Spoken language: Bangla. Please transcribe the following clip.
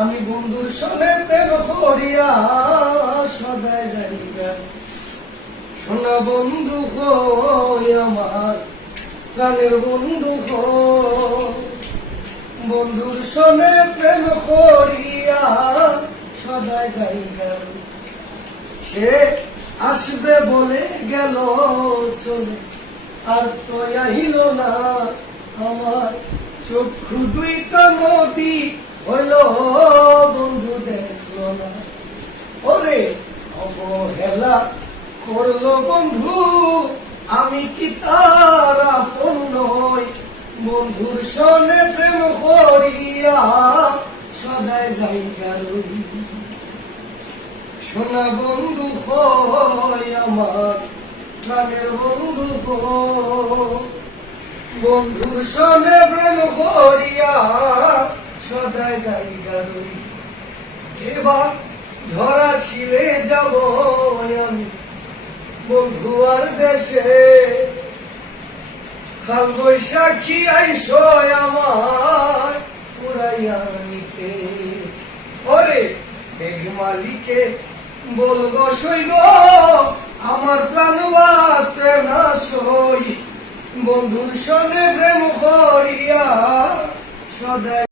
আমি বন্ধুর সনে প্রেম করিয়া সদায় যাইগা সোনা বন্ধু আমার, প্রাণের বন্ধু বন্ধুর সনে প্রেম করিয়া সদায় যাইগা সে আসবে বলে গেল চলে, আর তো আহিল না আমার। চক্ষু দুইটা নদী হইল, বন্ধু দেখল না। ওরে, অবহেলা করল বন্ধু, আমি কি তার আপন নই? বন্ধুর সনে প্রেম করিয়া সদায় যাইগা রই। সোনা বন্ধু হয় আমার, প্রাণের বন্ধু হয়। বন্ধুর সনে প্রেম করিয়া সদায় রই এবার ধরা শিরে যাব আমি। বন্ধু আর দেশে কাল বৈশাখী আইস আমার পুরাইয়া নিতে। ওরে, বেগ মালিকে বলব সইব বন্ধুর সঙ্গে প্রেম করিয়া সদায়